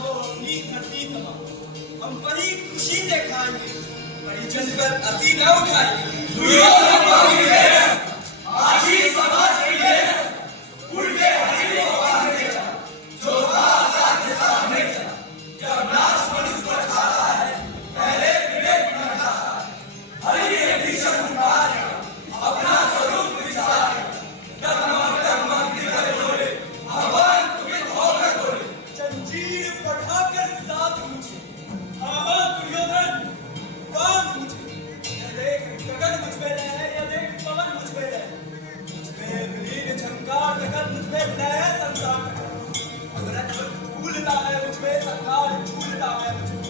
हो अपनी धरती तमाम, हम बड़ी खुशी से खाएंगे, बड़ी जलकर असी न उठाएंगे। दुर्योधन बाहुबली आज ही समाज के लिए उल्टे हरि को बांध देगा, जो था असाध्य सामने चला। जब नाश मनुष्य को छाता है, पहले विवेक न खाता है। हरि ने भीषण हुंकार दिया, अपना स्वरूप विस्तार किया। डगमग दिगर डोले, भगवान तुम्हें होकर बोले, जंजीर बढ़ाकर साथ मुझे। हाँ दुर्योधन, बांध मुझे। यह देख गगन मुझ में रहे, यह देख पवन मुझ में रहे, मुझ में विलीन झंकार गगन मुझ में विलय है संसार। अमृत झूलता है मुझ में, संसार झूलता है मुझ में।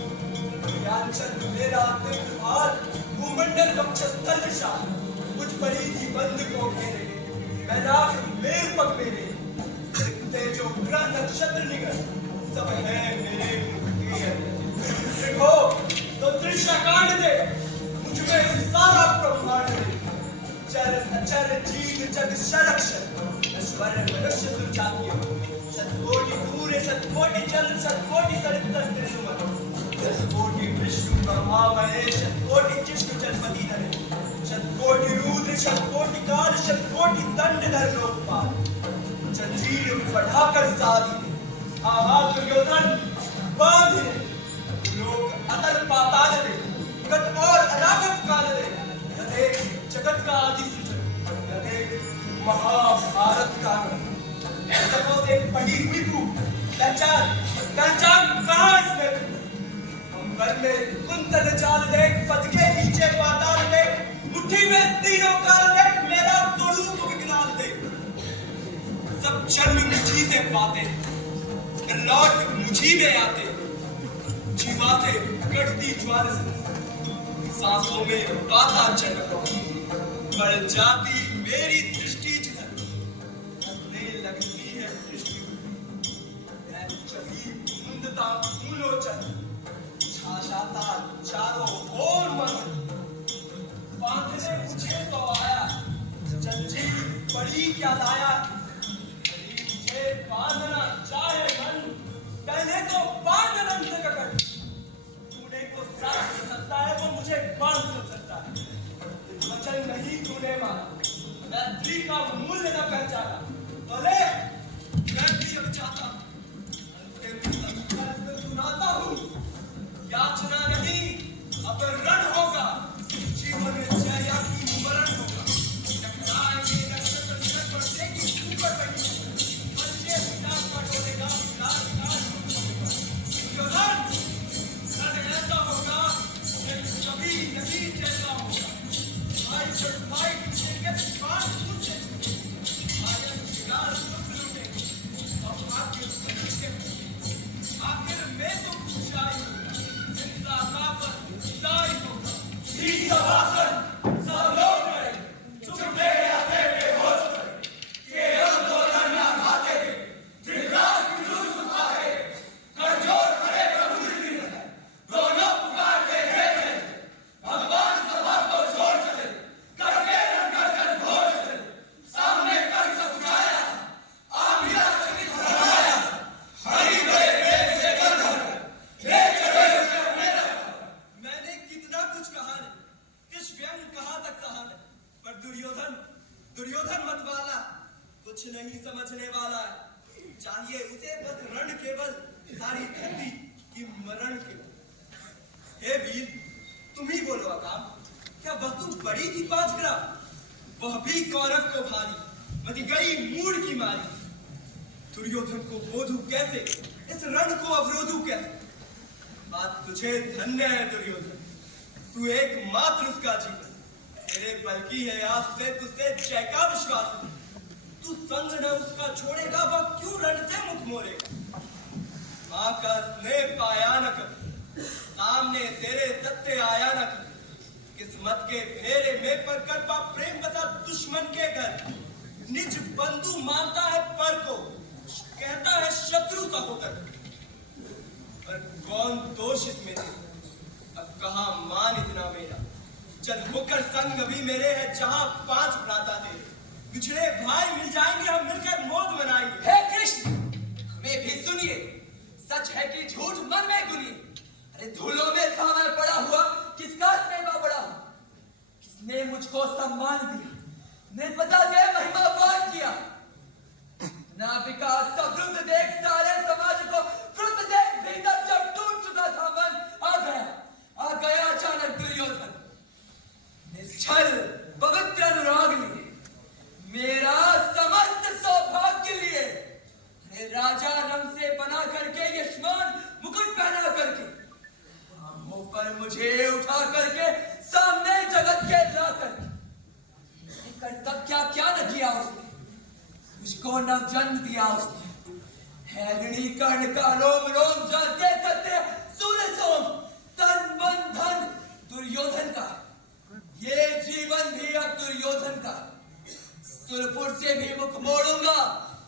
ज्ञानचंद मेरा त्रिभार, भूमंडल वक्षस्थल विशाल, मुझ परी थी बंद को घेरे, मैं नाक मेर पग मेरे। दिखते जो ग्रह नक्षत्र निकल, सब है मेरे मुख के अंदर। देखो तो दृश्य कांड दे, मुझ में सारा ब्रह्मांड दे। चर अचर जीव जग संरक्षण, ईश्वर मनुष्य दुर्जातियों। सतकोटि सूर्य सतकोटि चंद्र सतकोटि सरित्र त्रिसुमन, शतकोटि विष्णु ब्रह्मा महेश, शतकोटि जिष्णु जलपति नरेश, शतकोटि रुद्र शतकोटि काल, शतकोटि दंडधर लोकपाल। जंजीर बढ़ाकर साध दे, आहा दुर्योधन बांध दे। लोक अतल पाताल दे, गत और अनागत काल दे। यह देख जगत का आदि सृजन, यह देख महाभारत का पुस्तकों से पढ़ी हुई भूख, पहचान कहाँ इसमें। हम घर में कुंतल चाल देख, पद के नीचे पाताल देख, मुट्ठी में तीनों काल देख, मेरा स्वरूप विकराल देख। सब जन्म मुझी से पाते, लौट मुझी में आते। जीवा से कटती ज्वाल से, सांसों में बाता चटक, बढ़ जाती मेरी दृष्टि जिधर, हंसने लगती है दृष्टि। मैं चली मुंदता मूलोचन, छा जाता चारों ओर मन। बांधने मुझे तो आया, जंजीर बड़ी क्या लाया। मुझे बांधना चाहे मन, पहले तो बांध रंग गगन। तूने को साथ दे सकता है, वो मुझे बांध नहीं सकता है। वचन नहीं तूने माना, मैत्री का मूल्य न पहचाना। बोले मैं भी अब चाहता हूं, अंतिम संकल्प सुनाता हूं। याचना नहीं अब रण होगा, जीवन में जया की मरण होगा। टकराएंगे नक्षत्र निकट पड़ते कि ऊपर बैठे, बच्चे विकास का टोलेगा, विकास दुर्योधन रण ऐसा होगा कि कभी नहीं जैसा होगा। भाई छोड़ भाई के पास पूछे, आयन शिकार दुख लूटे, अब आखिर मनुष्य आखिर मैं तो पूछा ही होगा, जिंदा कापर दाई होगा। ही सभासन सब लोग गए, चुपे आते बेहोश गए, के आंदोलन ना भागे, त्रिलास विदुर सुखाए, करजोर खड़े प्रभु निर्भय, दोनों पुकारते हैं भगवान सभा को छोड़ चले, करके रंगकर घोर चले, सामने कर सब उठाया, आमिरा चकित भरमाया, हरि बड़े वेग से कर धर, ले चले उसे अपने रख। मैंने कितना कुछ कहा नहीं, किस व्यंग कहा तक कहा नहीं, पर दुर्योधन मत वाला कुछ नहीं समझने वाला है। चाहिए उसे बस रण केवल, सारी धरती की मरण केवल। हे वीर तुम ही बोलो अकाम, क्या वस्तु बड़ी थी 5 ग्राम, वह भी कौरव को भारी, मति गई मूड की मारी। दुर्योधन को बोधू कैसे, इस रण को अवरोधू कैसे। बात तुझे धन्य है दुर्योधन, तू एकमात्र उसका जीवन। तेरे बल की है आस से तुझसे जय का विश्वास। तू संग न उसका छोड़ेगा, वह क्यों रण से मुख मोड़ेगा। माँ का स्नेह पाया न कभी, सामने तेरे सत्य आया न कभी। किस्मत के फेरे में पर कर पा प्रेम बता दुश्मन के घर। निज बंधु मानता है पर को, कहता है शत्रु सहोदर। पर कौन दोष इसमें थे, अब कहा मान इतना मेरा। चल होकर संग भी मेरे है, जहां 5 भ्राता थे। पिछड़े भाई मिल जाएंगे, हम मिलकर मौत मनाएंगे। हे कृष्ण, हमें भी सुनिए। सच है कि झूठ मन में गुनी। अरे धूलों में था मैं पड़ा हुआ, किसका स्नेह बड़ा हूं। किसने मुझको सम्मान दिया, निर्मता दे महिमावान किया। ना विकास का वृद्ध देख सारे समाज को वृद्ध देख भीतर जब टूट चुका था मन, आ गया अचानक दुर्योधन। निश्चल पवित्र अनुराग लिए, मेरा समस्त सौभाग्य लिए। राजा रंग से बना करके यशमान मुकुट पहना करके, बाहों पर मुझे उठा करके सामने जगत के ला करके। तब क्या न किया उसने, मुझको नव जन्म दिया उसने। हैरणी कर्ण का रोम रोम जानते सत्य सूर्य सोम, तन मन धन दुर्योधन का। ये जीवन भी अब दुर्योधन का। सुरपुर से भी मुख मोड़ूंगा,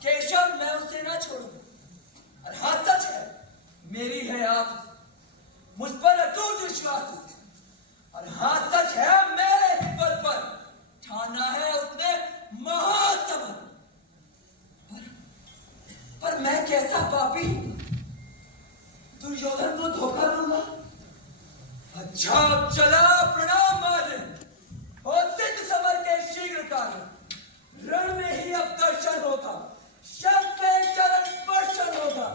केशव मैं उसे ना छोड़ूंगा। और हाँ सच है, मेरी है आप मुझ पर अटूट विश्वास। और हाँ सच है, मेरे हिम्मत पर ठाना है उसने महासमर। पर मैं कैसा पापी दुर्योधन को धोखा दूंगा। अच्छा चला प्रणाम आर्य, और सिद्ध समर के शीघ्र कार्य। रण में ही अब दर्शन होगा, शब्द में चरण स्पर्शन होगा।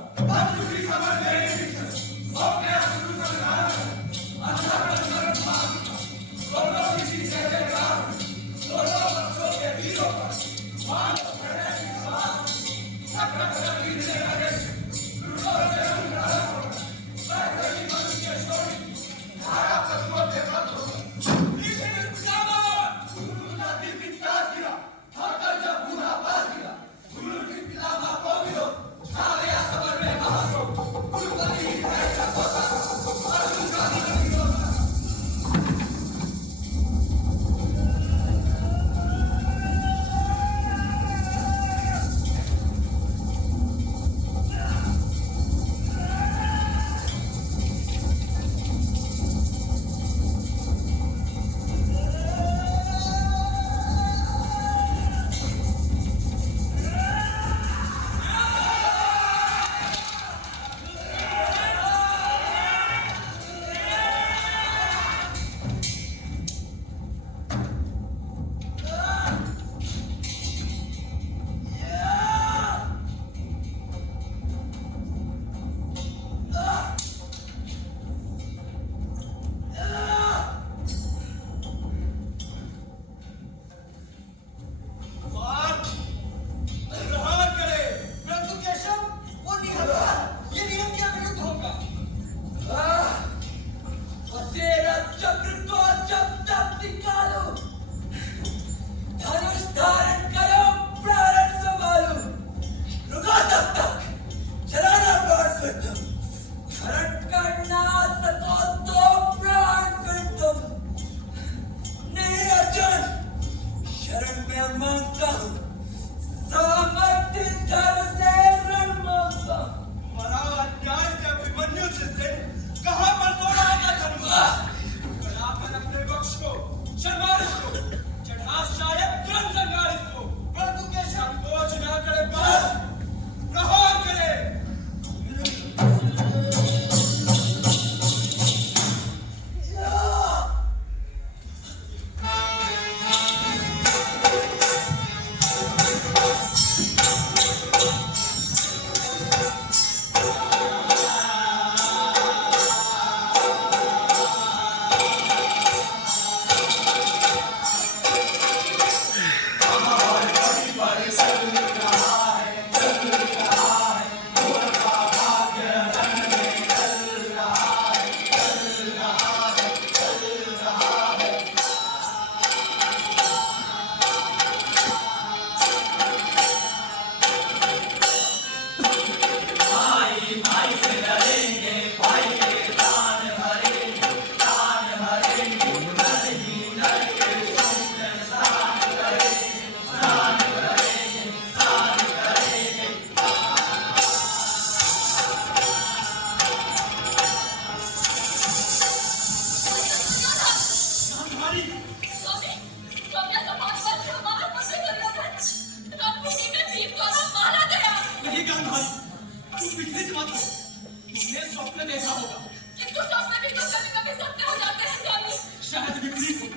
ये स्वप्न देखा होगा। किंतु स्वप्न भी तो कभी कभी सत्य हो जाते हैं स्वामी। शायद विपरीत हो।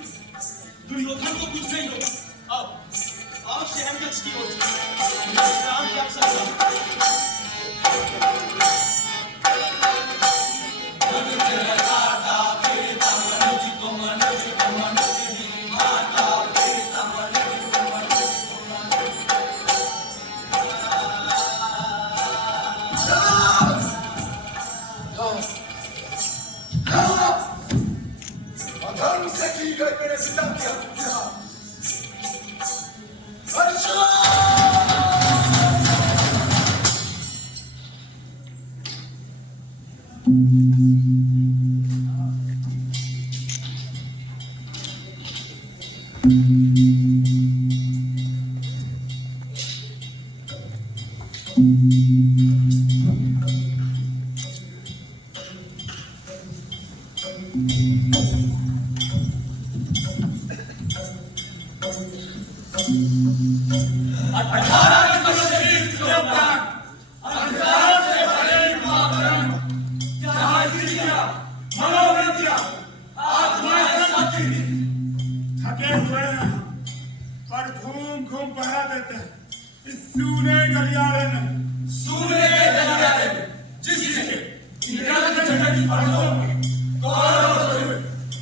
दुर्योधन को कुछ नहीं होगा। आओ आओ शहर कक्ष की ओर विश्राम की आवश्यकता। अधर्म से की गई मेरे पिता की हत्या। थके हुए हैं पर घूम घूम पहरा देते हैं इस सूने गलियारे में। सूर्य के दरियारे में जिससे निरंतर झटकी पड़ो कौरव हुए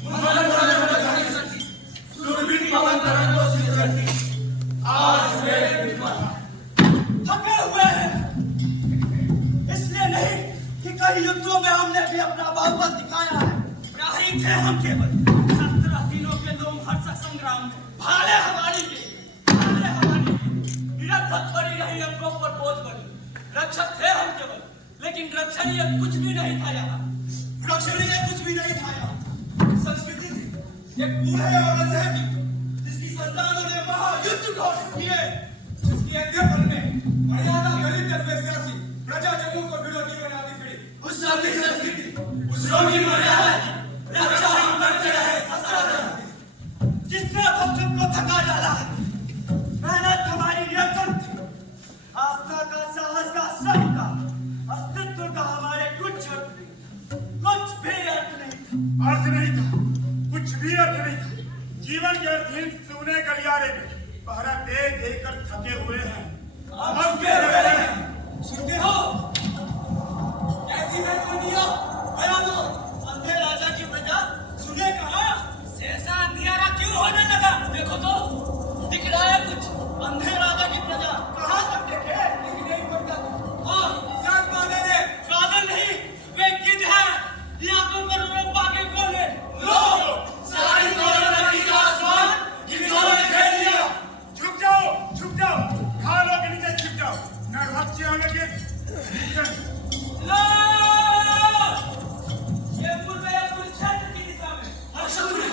मन मन शक्ति सुरभि पवन तरंगों से चलती आज वे विद्वान थके हुए हैं। इसलिए नहीं कि कई युद्धों में हमने भी अपना बाहुबल दिखाया है। प्रहरी थे हम केवल 17 दिनों के लोमहर्षक संग्राम में। भाले हमारी निरर्थक पड़ी रही अंगों पर बोझ बनी। रक्षक थे हम केवल, लेकिन रक्षणीय कुछ भी नहीं था यहाँ। रक्षणीय कुछ भी नहीं था यहाँ। संस्कृति थी एक बूढ़े और अंधे की, जिसकी संतानों ने महायुद्ध घोषित किए, जिसकी अंधेपन में मर्यादा गरीब तक वेश्यासी प्रजाजनों को विरोधी बनाती फिरी। उस सर्दी संस्कृति, उस रोगी मर्यादा की रक्षा हम करते रहे। जिसने भक्तों को थका डाला है। मेहनत हमारी निरंतर थी। आस्था का, साहस का, श्रम का, अस्तित्व का हमारे कुछ भी अर्थ नहीं था। अर्थ नहीं था, कुछ भी अर्थ नहीं था। जीवन के अर्थहीन सूने गलियारे में पहरा दे देकर थके हुए हैं। अब के हुए हैं। सुनते हो कैसी है दुनिया? भयानो अंधे राजा की प्रजा सुने कहाँ? ऐसा अंधियारा क्यों होने लगा? देखो तो दिख रहा है कुछ। अंधे राजा की प्रजा कहाँ तक देखे? दिख नहीं पड़ता। हाँ सर बादल है। बादल नहीं, वे गिद्ध है। आंखों पर रोपा के गोले। लो सारी नदी का आसमान गिद्धों ने घेर लिया। झुक जाओ, झुक जाओ, खालों के नीचे छिप जाओ। नरभक्षी आने के लो ये पूर्व या कुरुक्षेत्र की दिशा में अशुभ है।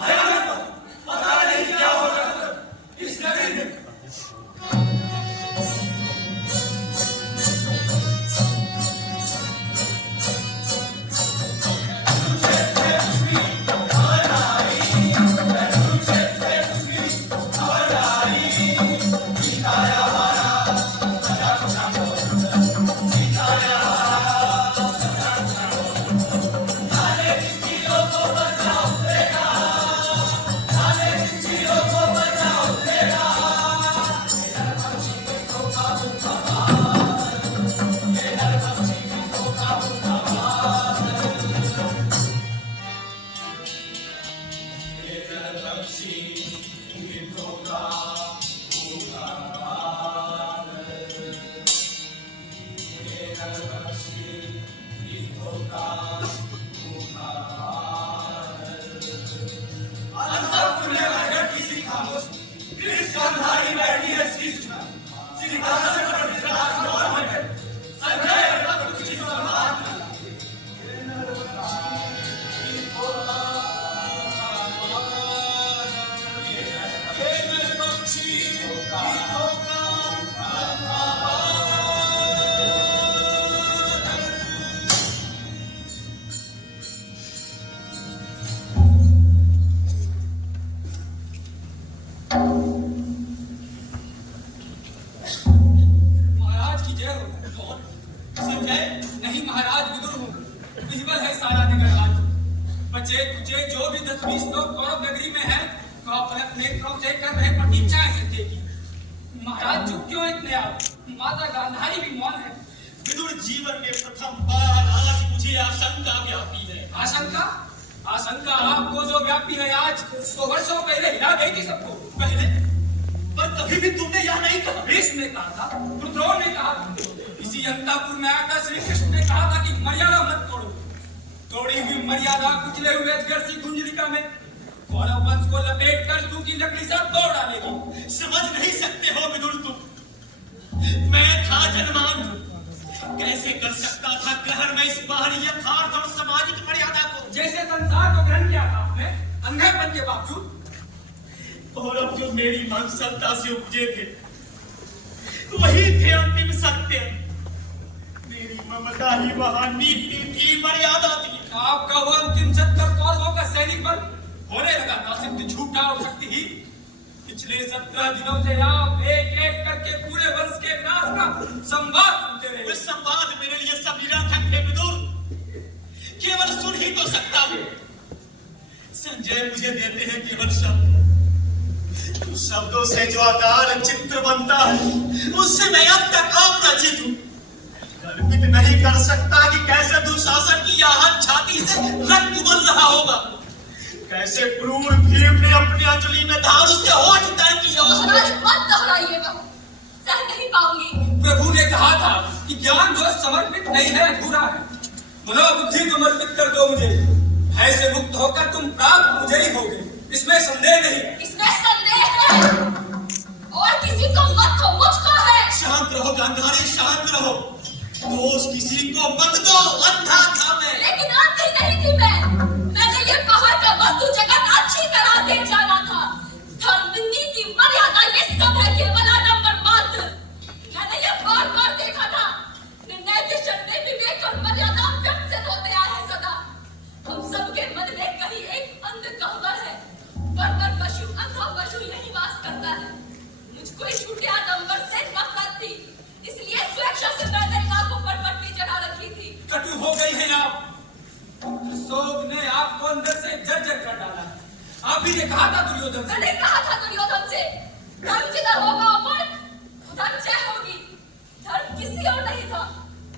भयानक पता नहीं क्या होगा इस नगरी में। नहीं महाराज विदुर हूँ, विह्वल है सारा नगर आज। बचे तुझे जो भी 10-20 लोग कौरव नगरी में हैं, तो अपने नेत्रों से कर रहे प्रतीक्षा है सत्य की। महाराज चुप क्यों इतने आप? माता गांधारी भी मौन है। विदुर जीवन में प्रथम बार आज मुझे आशंका व्यापी है। आशंका? आशंका आपको जो व्यापी है आज, तो वर्षों पहले हिला गई थी सबको। पहले पर कभी भी तुमने यह नहीं कहा। भीष्म ने कहा था, रुद्रोण ने कहा था, इसी अंतापुर में आकर श्री कृष्ण ने कहा था कि मर्यादा मत तोड़ो। तोड़ी हुई मर्यादा कुचले हुए अजगर सी कुंजलिका में कौरव वंश को लपेट कर सूखी लकड़ी सा तोड़ डालेगी। समझ नहीं सकते हो विदुर तुम। मैं था जनमान, कैसे कर सकता था ग्रहण में इस बाहरी यथार्थ और सामाजिक मर्यादा को। जैसे संसार को ग्रहण किया था आपने अंधेपन के बावजूद। और अब जो मेरी मानसिकता से उपजे थे, वही थे अंतिम सत्य। मेरी ममता ही वहां नीति थी, मर्यादा थी। आपका वो अंतिम सत्य कौरवों का सैनिक बल होने लगा था सिद्ध झूठा और शक्तिहीन। पिछले 17 दिनों से आप एक एक करके पूरे वंश के विनाश का संवाद सुनते रहे। इस संवाद मेरे लिए सब निरर्थक थे विदुर, केवल सुन ही तो सकता हूं। संजय मुझे देते हैं केवल शब्द, उस शब्दों से जो आकार चित्र बनता है, उससे मैं अब तक अपरिचित हूं। कल्पित नहीं कर सकता कि कैसे दुशासन की आहत छाती से रक्त उबल रहा होगा, कैसे क्रूर भीम ने अपनी अंजलि में धार उसके होठ तय किया। महाराज मत दोहराइए, बहू सह नहीं पाऊंगी। प्रभु ने कहा था कि ज्ञान जो समर्पित नहीं है अधूरा है। मनोबुद्धि तुम अर्पित कर दो मुझे, भय से मुक्त होकर तुम प्राप्त मुझे ही होगे, इसमें संदेह नहीं। इसमें संदेह है और किसी को मत हो, मुझको है। शांत रहो गांधारी, शांत रहो। दोष किसी को मत दो, अंधा था मैं। लेकिन अंधी नहीं थी मैंने ये पहाड़ का वस्तु जगत अच्छी तरह से जाना था। धर्म नीति मर्यादा ये सब है केवल आडंबर मात्र। मैंने ये बार बार देखा था। निर्णय के क्षण में विवेक और मर्यादा व्यक्त होते आए हैं सदा। हम सबके मन में कहीं एक अंध कहवर है, पर पशु अंधा पशु यही वास करता है। मुझको इस झूठे आडंबर से नफरत थी, इसलिए स्वेच्छा से मैंने इन आंखों पर पट्टी चढ़ा रखी थी। कटु हो गई है आप। शोक ने आपको अंदर से जर्जर कर डाला। आप ही ने कहा था दुर्योधन से। मैंने कहा था दुर्योधन से, धर्म जिधर होगा अमर, उधर जय होगी। धर्म किसी और नहीं था,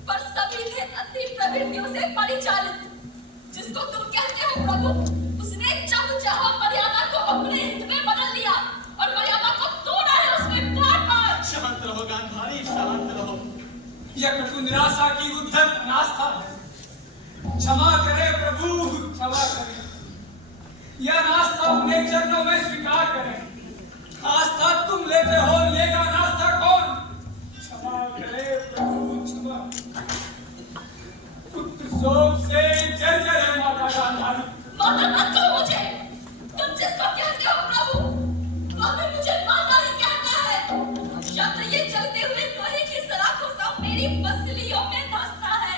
पर सभी थे अति प्रवृत्तियों से परिचालित। जिसको तुम कहते हो प्रभु, उसने जब चाहा मर्यादा को अपने हित में बदल लिया और मर्यादा को तोड़ा है उसमें बार-बार। शांत रहो गांधारी, शांत रहो। यह कटु निराशा की उद्धत अनास्था है। क्षमा करे प्रभु, क्षमा करे। यह नास्ता अपने चरणों में स्वीकार करें। आस्था तुम लेते हो, लेगा नास्ता कौन? क्षमा करे प्रभु, क्षमा। पुत्र शोक से जर्जर है माता गांधारी। माता मत कहो मुझे, तुम जिसको कहते हो प्रभु, वह भी मुझे माता ही कहता है। शब्द ये चलते हुए लोहे की सलाखों सा मेरी पसलियों में धंसता है।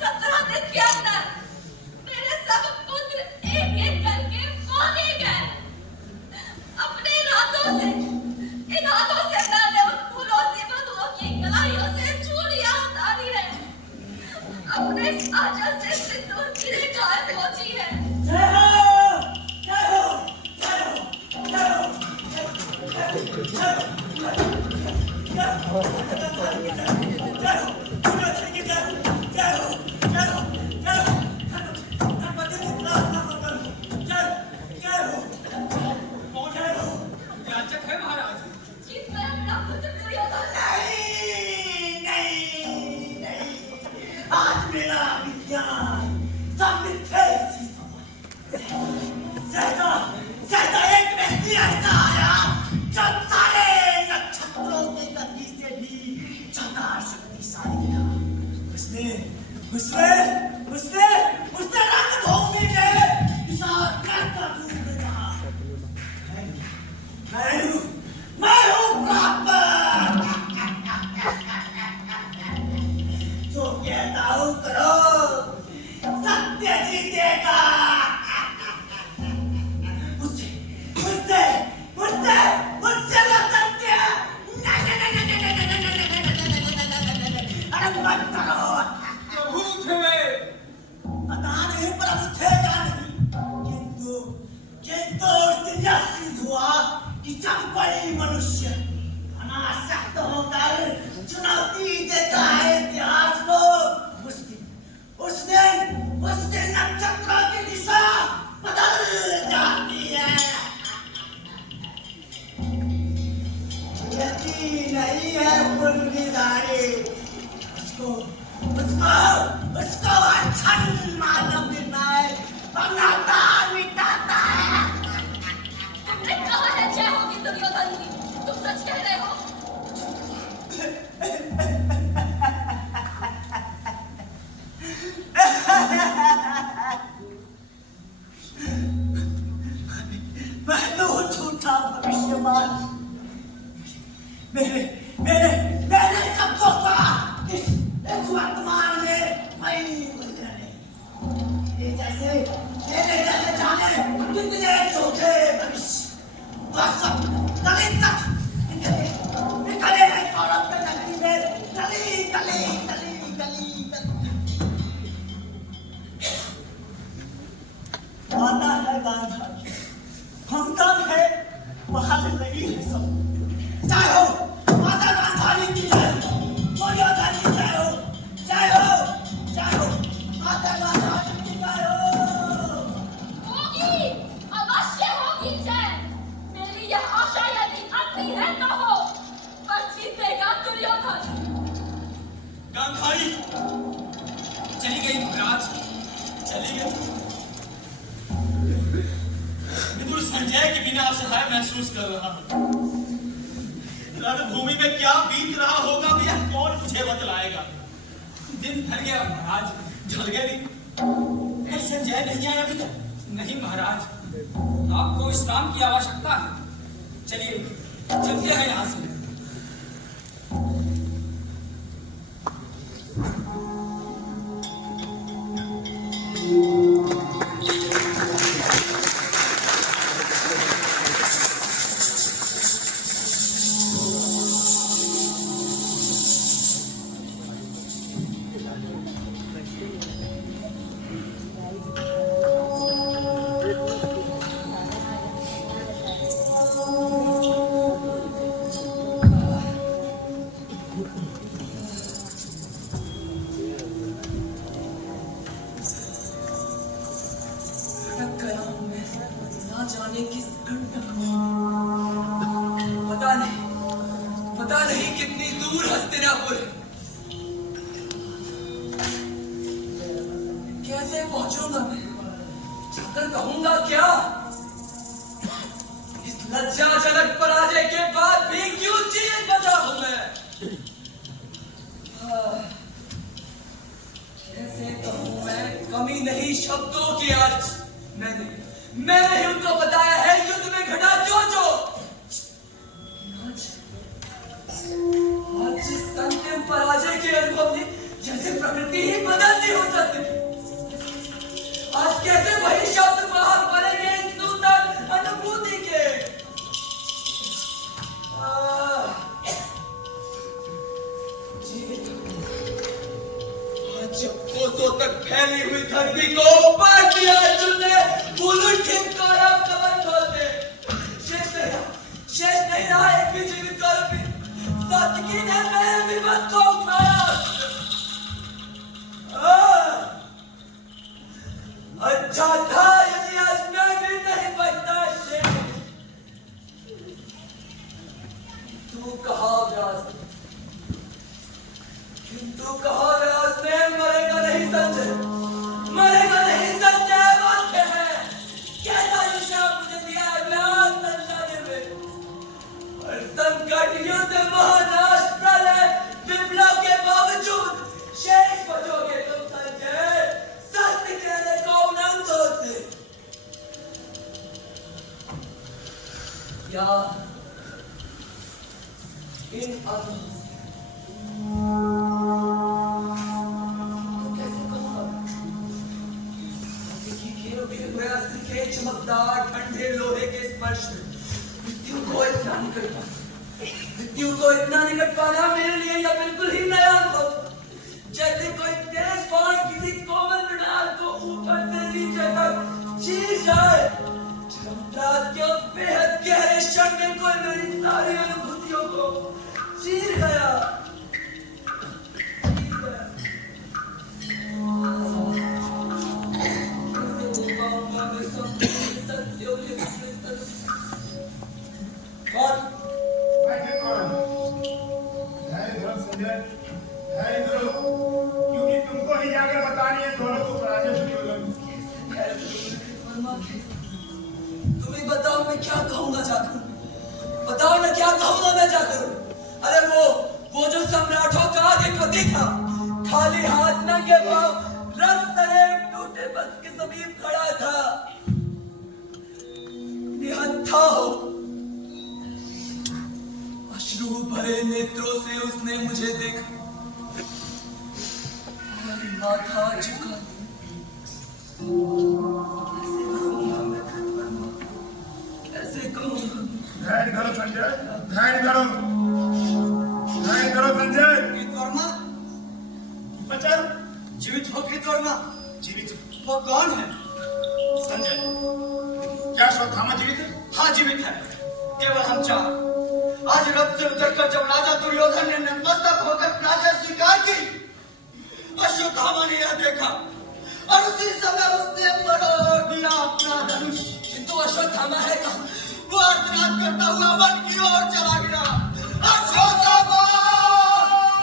17 दिन के अंदर मेरे सब पुत्र एक एक करके मारे गए। अपने हाथों से, इन हाथों से मैंने उन फूलों से मधुओं की कलाइयों से चूड़ियां उतारी है। अपने साजन से सिंदूर की रेखाएं पोंछी है। याचक है महाराज। जी मैं अपना पुत्र दुर्योधन। आज मेरा विज्ञान सब मिथ्या सी सहसा सहसा एक व्यक्ति ऐसा आया जो सारे नक्षत्रों की गति से भी ज्यादा शक्तिशाली था। उसने रणभूमि में विशाल करता रूप रहा। मैं हूँ ब्राह्मण। जो कहता हूँ करो, सत्य जीतेगा। मुझसे वो सत्य। अरे मत करो। मनुष्य अनासक्त होकर चुनौती देता है इतिहास को, उस दिन नक्षत्रों की दिशा बदल जाती है। यकीन नहीं है पुण्यधारी, उसको अच्छन मानव निर्णय बनाता मिटाता है। तुमने कहा है जय होगी दुर्योधन की, तुम सच कह रहे हो? मैं तो झूठा भविष्यवाण, मेरे शब्दों का इस वर्तमान में कोई मूल्य नहीं। ये जैसे जाने कितने झूठे भविष्य बस दलित तक निकले हैं कौरव के नगरी में, गली। वादा है गांधारी, हमदम है बहाल नहीं है सब। जय हो माता गांधारी की जय हो, दुर्योधन की जय हो, जय हो माता गांधारी की जय हो। होगी, अवश्य होगी जय। मेरी यह आशा यदि अंधी है तो हो, पर जीतेगा दुर्योधन। गांधारी चली गई महाराज, चली गई। विदुर संजय के बिना असहाय महसूस कर रहा हूं। रणभूमि में क्या बीत रहा होगा यह कौन मुझे बतलाएगा। दिन ढल गया महाराज, ढल गए दिन। संजय नहीं आया अभी तक? नहीं महाराज, आपको विश्राम की आवश्यकता है। चलिए चलते हैं यहाँ से। पता नहीं कितनी दूर हस्तिनापुर, कैसे पहुंचूंगा मैं? जाकर कहूंगा क्या? इस लज्जाजनक पराजय के बाद भी क्यों जीवित बचा हूं मैं? कैसे कहूं मैं? कमी नहीं शब्दों की आज। मैंने ही उनको बताया है युद्ध में घटा जो आज जिस अंतिम पराजय के अनुभव ने जैसे प्रकृति ही बदलती हो सकती थी, आज कैसे वही शब्द बाहर पड़ेंगे इस नूतन अनुभूति के। आज जब कोसों तक फैली हुई धरती को पार किया अर्जुन ने, बुलट के कौरव कमर खोलते शेष नहीं रहा एक भी जीवित कौरव। सात्विकी ने मेरे विपद को उठाया। अच्छा था यदि आज मैं भी नहीं बचता से। तू कहा व्यास, किंतु कहा व्यास ने मरेगा नहीं संजय, मरेगा नहीं संजय वाक्य है। कैसा विषय मुझे दिया है व्यास समझाने में। और संकट युद्ध महानाश प्रलय विप्लव के बावजूद शेष बचोगे तुम संजय, सत्य कहने को उन्नत से। या इन आत्मा कैसे कहूंगा? हुए अस्त्र के चमकदार ठंडे लोहे के स्पर्श में मृत्यु को इतना निकट पाना मेरे लिए यह बिल्कुल ही नया अनुभव। जैसे कोई तेज बाण किसी कोमल मृणाल को ऊपर से नीचे तक चीर जाए, रात के उस बेहद गहरे क्षण में कोई मेरी सारी अनुभूतियों को चीर गया। बैठे करो, धैर्य धरो संजय, धैर्य धरो, क्योंकि तुमको ही जाकर बतानी है दोनों को पराजय दुर्योधन। तुम्हें बताओ मैं क्या कहूंगा जाकर, बताओ ना क्या कहूंगा मैं जाकर। अरे वो जो सम्राटों का अधिपति था, खाली हाथ नंगे पांव रथ सरेब टूटे बस के समीप खड़ा था। निहत्था हो अश्रु भरे नेत्रों से उसने मुझे देखा और माथा झुका कैसे कहूंगा। धैर्य धरो संजय, धैर्य धरो, धैर्य धरो संजय। कृतवर्मा बचन जीवित हो कृतवर्मा? जीवित वो कौन है? संजय, क्या अश्वत्थामा जीवित है? हाँ जीवित है, केवल हम चार। आज रथ से उतरकर जब राजा दुर्योधन ने नतमस्तक होकर पराजय स्वीकार की, अश्वत्थामा ने यह देखा और उसी समय उसने मरोड़ दिया अपना धनुष। किंतु अश्वत्थामा है कहाँ? वो आर्तनाद करता हुआ वन की ओर चला गया। अश्वत्थामा!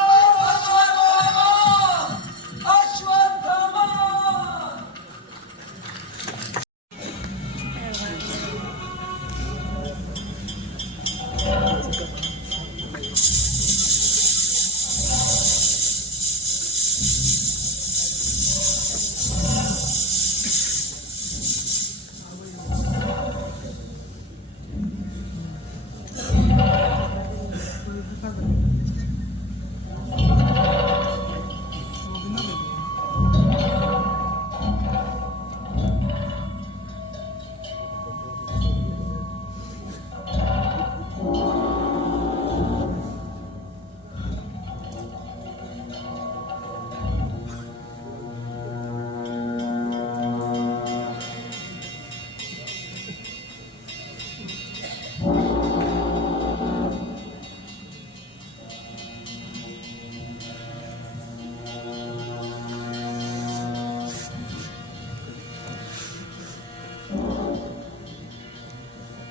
अश्वत्थामा! अश्वत्थामा!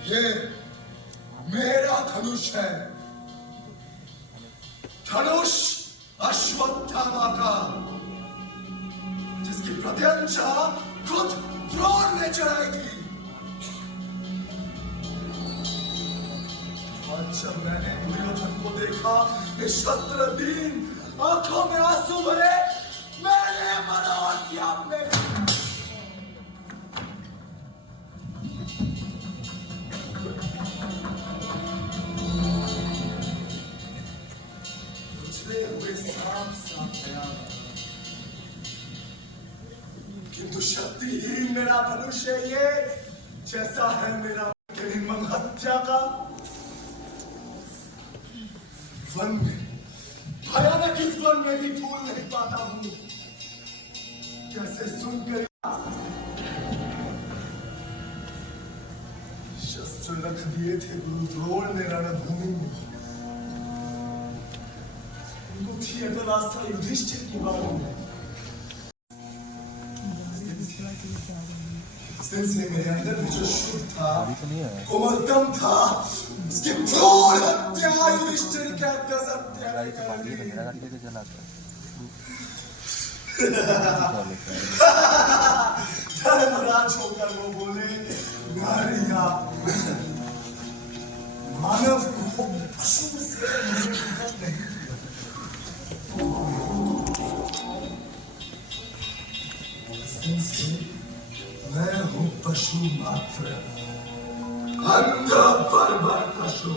ये मेरा धनुष है, धनुष अश्वत्थामा का, जिसकी प्रत्यंचा खुद द्रोण ने चढ़ाई थी। और जब मैंने दुर्योधन को देखा निशस्त्रहीन, आंखों में आंसू भरे, मैंने मरोड़ दिया अपने। किंतु शक्तिहीन मेरा धनुष है ये, जैसा है मेरा निर्मम हत्या का वन में, भयानक इस वन में भी भूल नहीं पाता हूं। कैसे सुनकर शस्त्र रख दिए थे गुरु द्रोण ने रणभूमि में, उनको थी अगर आस्था युधिष्ठिर की बात में। से मेरे अंदर भी जो शुद्ध था, कोमलतम था, उसकी भ्रूण हत्या युधिष्ठिर के हत्या सत्या नहीं करेगी। धर्मराज होकर वो बोले, नारिया मानव को पशु से नहीं। मैं हूँ पशु मात्र, अंध बर्बर पशु,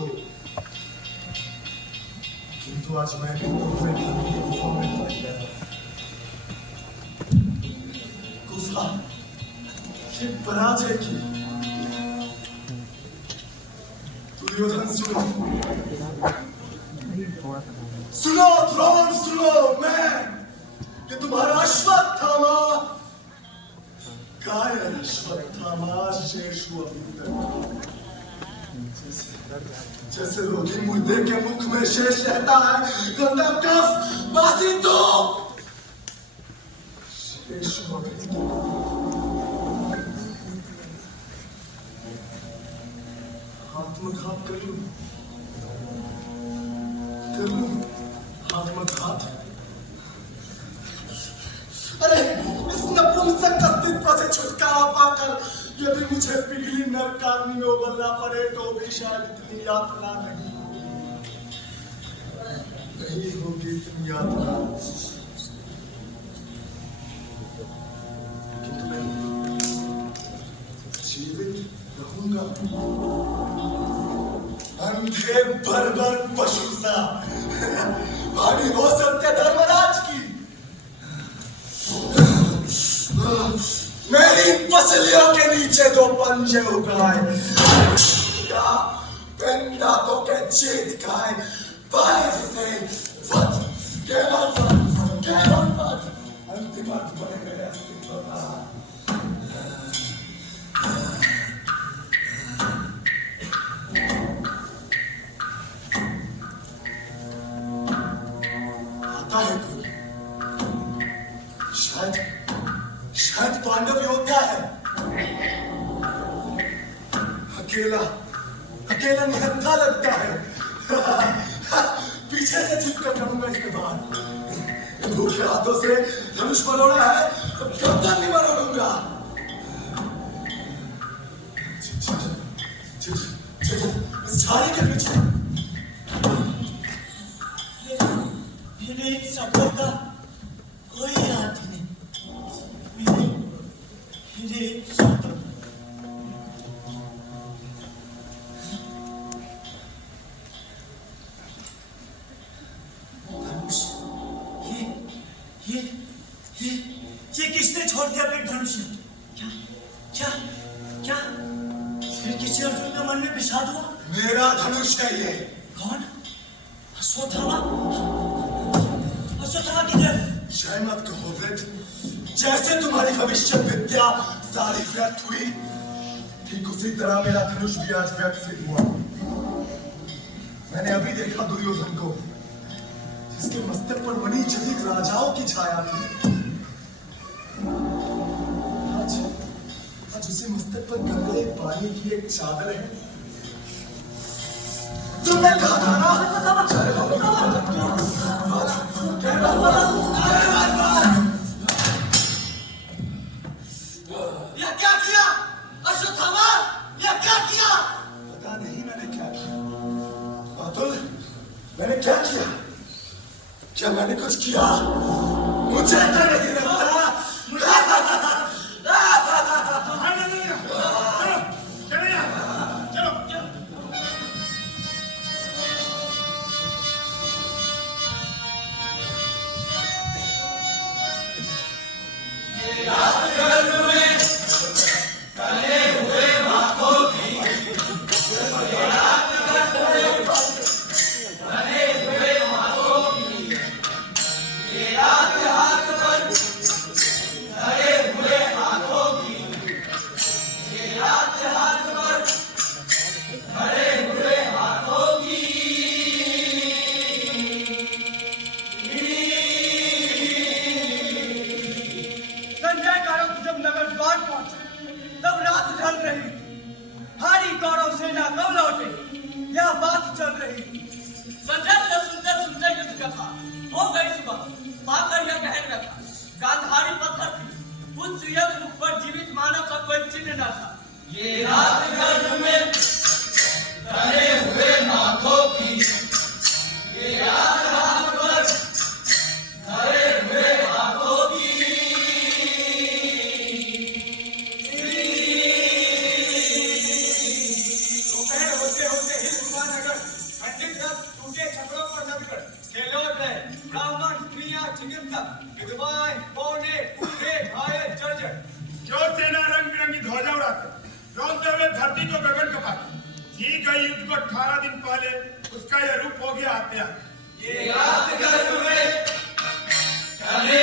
किंतु आज मैं गुफा में पड़ गया। गुफा ये पराजय की। दुर्योधन सुनो, सुनो द्रोण सुनो, मैं ये तुम्हारा अश्वत्थामा कायर अश्वत्थामा शेष हुआ अभी जैसे रोगी मुर्दे के मुख में शेष रहता है गंदा कफ बासी तो शेष हुआ आत्मघात कर लूं आत्मघात। अरे इस नपुंसक अस्तित्व से छुटकारा पाकर यदि मुझे पिघली नरकाग्नि में उबलना पड़े तो भी शायद इतनी यातना नहीं होगी इतनी यातना। किंतु मैं जीवित रहूंगा अंधे बर्बर पशु सा भारी हो सत्य धर्मराज की। मेरी पसलियों के नीचे दो पंजे उगाए या पेन दांतों के छेद खाए पाए जिसे वध केवल वध अंतिम अर्थ बने मेरे अस्तित्व का। आता है कोई शायद पांडव योद्धा है अकेला निहत्था लगता है पीछे से छुपकर करूंगा इसके बाद भूखे हाथों से धनुष मरोड़ा है तो कब तक नहीं मरोड़ूंगा। झाड़ी के पीछे मेरे सफर का कोई याद नहीं। मेरे सफर धनुष ये किसने छोड़ दिया फिर धनुष? क्या क्या क्या फिर किसी अर्जुन के मन में विषाद हुआ? मेरा धनुष है ये। कौन? अश्वत्थामा की जय। जय मत कहो वृद्ध। जैसे तुम्हारी भविष्य विद्या सारी व्यर्थ हुई ठीक उसी तरह मेरा धनुष भी आज व्यर्थ से हुआ। मैंने अभी देखा दुर्योधन को जिसके मस्तक पर बनी जटिल राजाओं की छाया थी। आज उसी मस्तक पर गंदे पानी की एक चादर है। तुमने कहा था ना यह क्या किया अश्वत्थामा? यह क्या किया? पता नहीं मैंने क्या किया। बातुल मैंने क्या किया? क्या मैंने कुछ किया? मुझे तो नहीं लगता।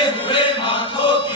हुए माथों की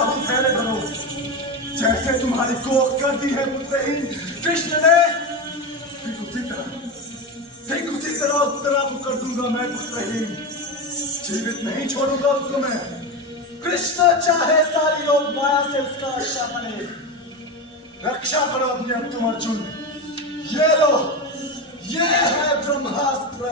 हूं फैले करो, जैसे तुम्हारी कोख कर दी है पुत्रहीन कृष्ण ने, ठीक उसी तरह उत्तरा को कर दूंगा मैं पुत्रहीन। जीवित नहीं छोड़ूंगा उसको मैं। कृष्ण चाहे सारी योग माया से उसका रक्षा करे। रक्षा करो अपने अब तुम अर्जुन। ये लो, ये है ब्रह्मास्त्र।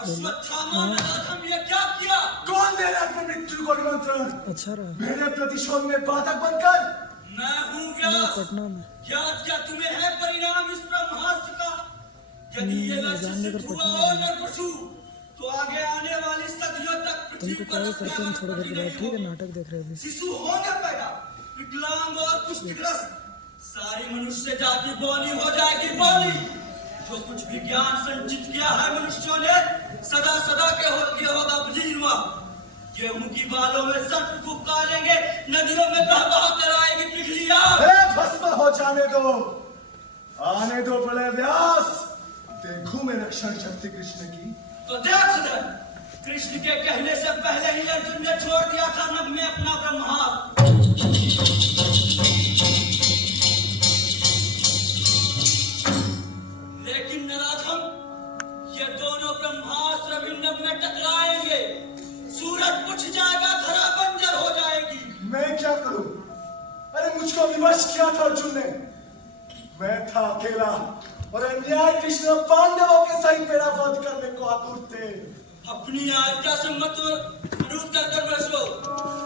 अश्वत्थामा नराधम, ये क्या किया? कौन दे रहा है मृत्यु को निमंत्रण? अच्छा रहा मेरे प्रतिशोध में बाधक बनकर। मैं हूँ व्यास। पटना में ज्ञात क्या तुम्हें है परिणाम इस ब्रह्मास्त्र का? यदि ये लक्ष्य सिद्ध हुआ और न पशु, तो आगे आने वाली सदियों तक पृथ्वी तुमको पर कॉल करते हैं थोड़ी देर के बाद, ठीक है? नाटक देख रहे हैं अभी। शिशु होंगे पैदा, विकलांग और कुष्ठग्रस्त, सारी मनुष्य जाति बौनी हो जाएगी बौनी। जो कुछ भी ज्ञान संचित किया है मनुष्यों ने, सदा सदा के लिए होगा विलीन हुआ। गेहूं की बालों में सर्प फुफकारेंगे, नदियों में बह बह कर आएगी पिघलियां। भस्म हो जाने दो, आने दो बड़े व्यास। देखूं मैं रक्षण शक्ति कृष्ण की। तो देख उधर, कृष्ण के कहने से पहले ही अर्जुन ने छोड़ दिया था नभ में अपना ब्रह्मास्त्र। लेकिन नराधम, ये दोनों ब्रह्मास्त्र अभी नभ में टकराएंगे, सूरज बुझ जाएगा, धरा बंजर हो जाएगी। मैं क्या करूं? अरे मुझको विवश किया था अर्जुन ने। मैं था अकेला और अन्याय कृष्ण पांडवों के सहित मेरा वध करने को आतुर थे। अपनी आज्ञा से मत विरोध कर बैठो।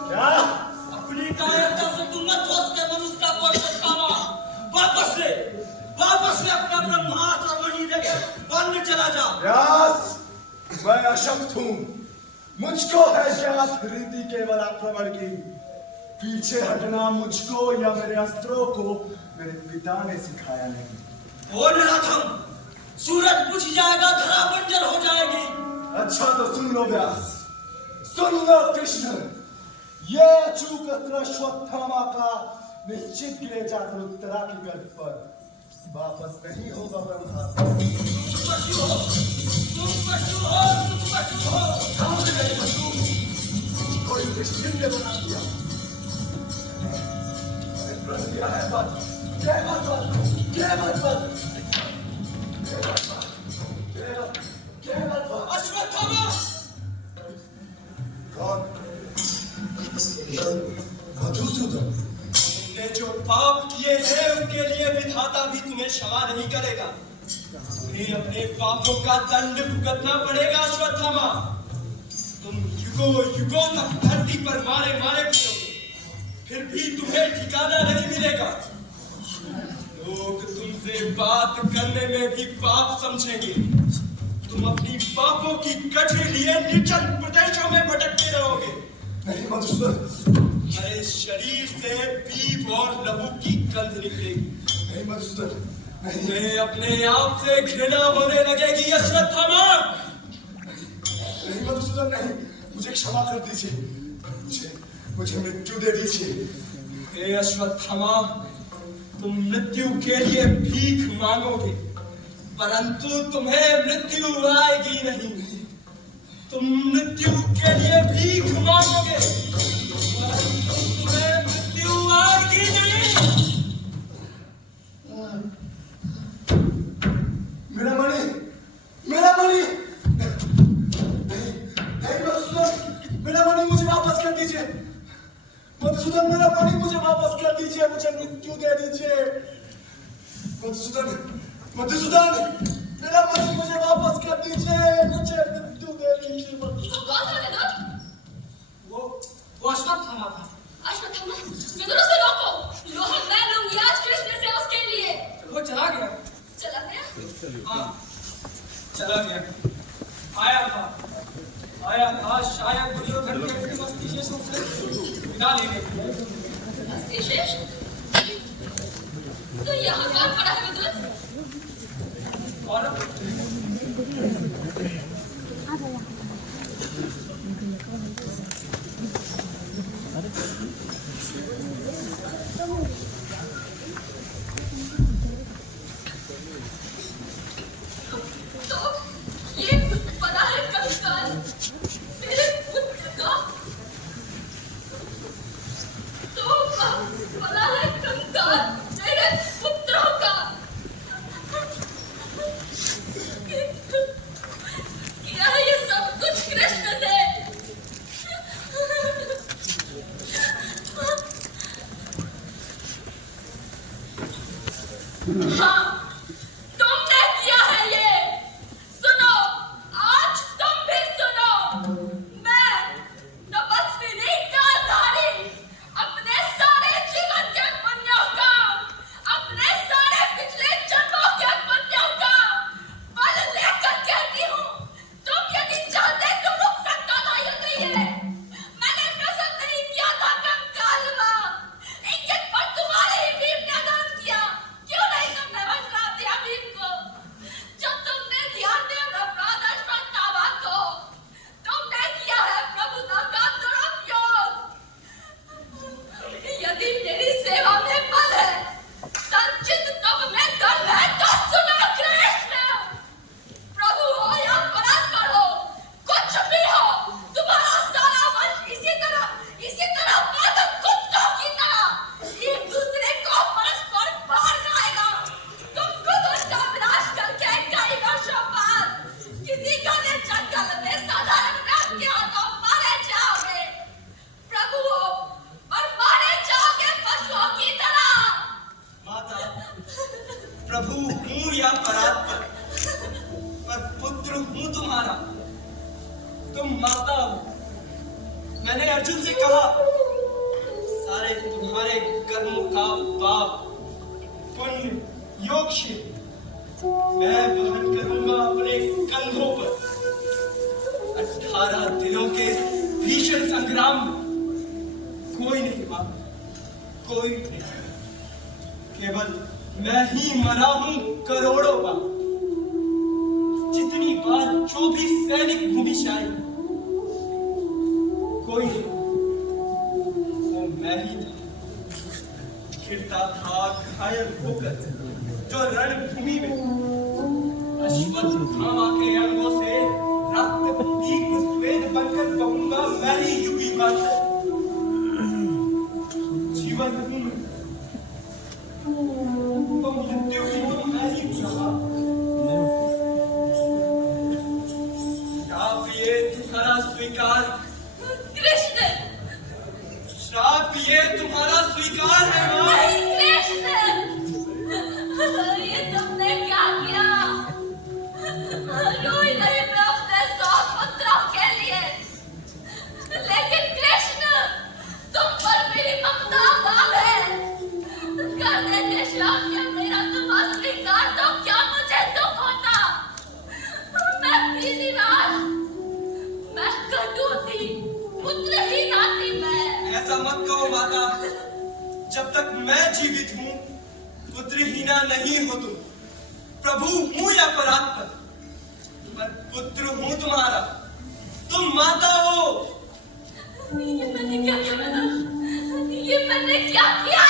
क्या? अपनी कायरता से तुम मत होश के मनुष्य का पोषण खाना। वापस ले अपना ब्रह्मास्त्र और मणि लेकर वन में चला जा। व्यास, मैं अशक्त हूँ। मुझको है ज्ञात रीति केवल आक्रमण की। पीछे हटना मुझको या मेरे अस्त्रों को मेरे पिता ने सिखाया नहीं। ओ नराधम, सूरज बुझ जाएगा, धरा बंजर हो जाएगी। अच्छा तो सुन लो व्यास, सुन लो कृष्ण। ये अचूक अस्त्र अश्वत्थामा का निश्चित ले जाकर उत्तरा की गर्भ पर वापस नहीं होगा ब्रह्मास्त्र। तुम पशु हो, तुम पशु हो, तुम पशु हो। कहाँ से गए पशु? कोई कृष्ण ने बना दिया। प्रण दिया है बात, क्या बात बात, क्या बात बात, क्या बात बात। अश्वत्थामा, कौन? मधुसूदन। तुमने जो पाप किए हैं उनके लिए विधाता भी तुम्हें क्षमा नहीं करेगा। तुम्हें अपने पापों का दंड भुगतना पड़ेगा अश्वत्थामा। तुम युगों तक धरती पर मारे फिरोगे, फिर भी तुम्हें ठिकाना नहीं मिलेगा। लोग तुमसे बात करने में भी पाप समझेंगे। तुम अपनी पापों की गठरी लिए निर्जन प्रदेशों में भटकते रहोगे। नहीं मधुसूदन, हमारे शरीर से पीप और लहू की गंध निकलेगी। नहीं मधुसूदन, नहीं। तुम्हें अपने आप से घृणा होने लगेगी अश्वत्थामा। नहीं मधुसूदन, नहीं। मुझे क्षमा कर दीजिए, मुझे मृत्यु दे दीजिए। हे अश्वत्थामा, तुम मृत्यु के लिए भीख मांगोगे, परंतु तुम्हें मृत्यु आएगी नहीं। तुम मृत्यु के लिए भीख मांगोगे, परंतु तुम्हें मृत्यु आएगी नहीं। मेरा मणि, मेरा मणि। नहीं मधुसूदन, मेरा मणि मुझे वापस कर दीजिए। मधुसूदन, मेरा मणि मुझे वापस कर दीजिए, मुझे मृत्यु दे दीजिए। मधुसूदन, मेरा मणि मुझे वापस कर दीजिए, मुझे मृत्यु दे दीजिए। तो कौन था विदुर? वो अश्वत्थामा था। अश्वत्थामा, विदुर उसे रोको। लोहा मैं लूंगी आज कृष्ण से उसके लिए। वो चला गया। चला गया? हाँ, चला गया। आया था शायद दुर्योधन के मस्ती शेषों से विदा लेने के लिए। मस्ती शेष? तो यहाँ कौन पड़ा है विदुर? और हाँ, तुमने किया है ये। सुनो, आज तुम भी सुनो। मैं तपस्विनी कालधारी अपने सारे जीवन के पुण्यों का, अपने सारे पिछले जन्मों के पुण्यों का बल लेकर कहती हूँ, तुम यदि चाहते तो रुक सकता था या नहीं है। मैंने नजर नहीं किया था कंकालवा, इंगित पर तुम्हारे ही भीम ने दान किया। क्यों नहीं तुमने वचना दिया भीम को? जब तुमने ध्यान दिया ब्रह्मादर्शन तावा को, तुमने किया है प्रभुता का दुरुपयोग। यदि मेरी सेवा में बल है, संचित तप में धर्म है, तो सुनो कृष्ण। प्रभु हो या परात्पर हो, कुछ भी हो, तुम्हारा सारा वंश इसी तरह पागल कुत्तों की तरह एक दूसरे को परस्पर मार खाएगा। तुम खुद उसका विनाश करके कई वर्षों बाद किसी घने जंगल में साधारण व्यास के हाथों मारे जाओगे। प्रभु हो और मारे जाओगे पशुओं की तरह। माता, प्रभु हूँ या परात्पर, पर पुत्र हूँ तुम्हारा। तुम माता हो। मैंने अर्जुन से कहा, सारे तुम्हारे कर्मों का पाप, पुण्य, योग मैं वहन करूंगा अपने कंधों पर। 18 दिनों के भीषण संग्राम में कोई नहीं मां, कोई नहीं। केवल मैं ही मरा हूं करोड़ों बार। जितनी बार जो भी सैनिक भूमि आए, कोई नहीं, वो मैं ही था। गिरता था घायल होकर जो रणभूमि में अश्वत्थामा के अंगों से रक्त पीक स्वेद बनकर बहूंगा मैं ही युगी बात। जीवन हूं मैं, तो मृत्यु भी तो मैं ही रहा। श्राप ये तुम्हारा स्वीकार, कृष्ण, श्राप ये तुम्हारा स्वीकार है मां। नहीं कृष्ण, ये तुमने क्या किया? रोई नहीं मैं अपने 100 पुत्रों के लिए, लेकिन कृष्ण तुम पर मेरी ममता अगाध है। कर देते श्राप या मेरा तुम अस्वीकार तो क्या मुझे दुख होता? मैं भी निराश, मैं कटु थी, पुत्रहीन थी मैं। ऐसा मत कहो माता। जब तक मैं जीवित हूं, पुत्रहीना नहीं हो तुम। प्रभु हूं या परात्पर, पर पुत्र हूं तुम्हारा। तुम माता हो। ये मैंने क्या किया? ये मैंने क्या किया?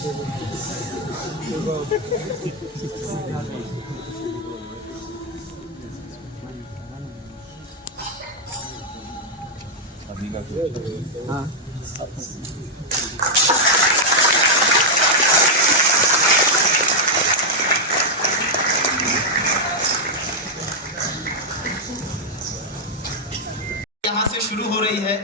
यहाँ से शुरू हो रही है।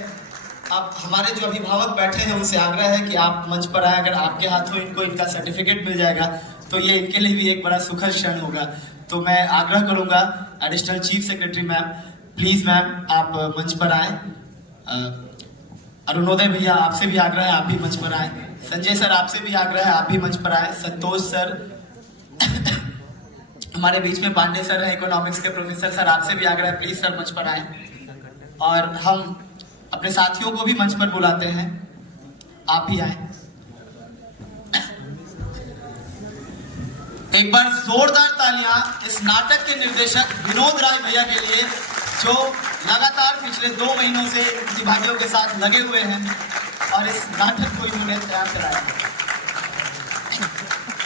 अब हमारे जो अभिभावक बैठे हैं उनसे आग्रह है कि आप मंच पर आए। अगर आपके हाथों इनको इनका सर्टिफिकेट मिल जाएगा तो ये इनके लिए भी एक बड़ा सुखद क्षण होगा। तो मैं आग्रह करूंगा additional chief secretary ma'am, please ma'am आप मंच पर आए। अरुणोदय भैया आपसे भी आग्रह है, आप भी मंच पर आए। संजय सर आपसे भी आग्रह है, आप भी मंच पर आए। संतोष सर हमारे बीच में, पांडे सर हैं इकोनॉमिक्स के प्रोफेसर, सर आपसे भी आग्रह है, प्लीज सर मंच पर आए। और हम अपने साथियों को भी मंच पर बुलाते हैं, आप भी आए। एक बार जोरदार तालियां इस नाटक के निर्देशक विनोद राय भैया के लिए, जो लगातार पिछले 2 महीनों से प्रतिभागियों के साथ लगे हुए हैं और इस नाटक को इन्होंने तैयार कराया।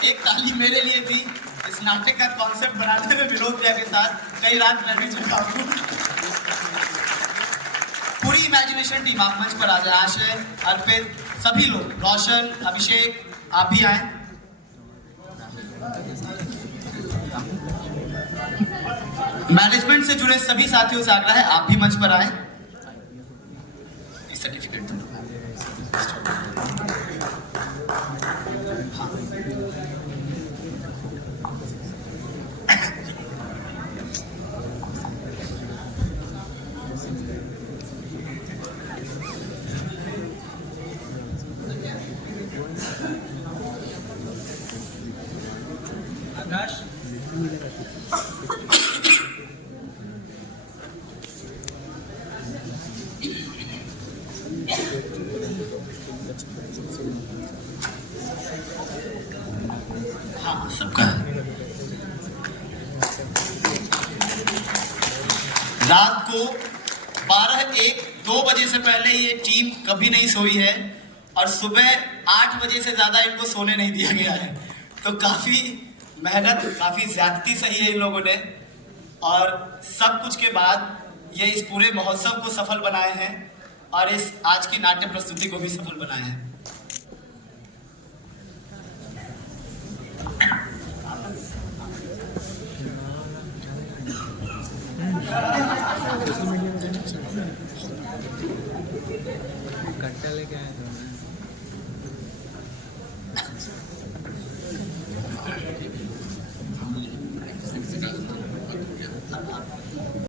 एक ताली मेरे लिए भी, इस नाटक का कॉन्सेप्ट बनाने में विनोद भैया के साथ कई रात मैं भी जगा हूं। पूरी इमेजिनेशन टीम आप मंच पर आ जाए। आशय, अर्पित, सभी लोग, रोशन, अभिषेक, आप भी आए। मैनेजमेंट से जुड़े सभी साथियों से आग्रह है, आप भी मंच पर आए। सर्टिफिकेट दो। आकाश हाँ सबका है। रात को 12, 1, 2 बजे से पहले ये टीम कभी नहीं सोई है और सुबह 8 बजे से ज्यादा इनको सोने नहीं दिया गया है। तो काफी मेहनत, काफी ज्यादती सही है इन लोगों ने, और सब कुछ के बाद ये इस पूरे महोत्सव को सफल बनाए हैं और इस आज की नाट्य प्रस्तुति को भी सफल बनाए हैं। घंटा लेके आए थे।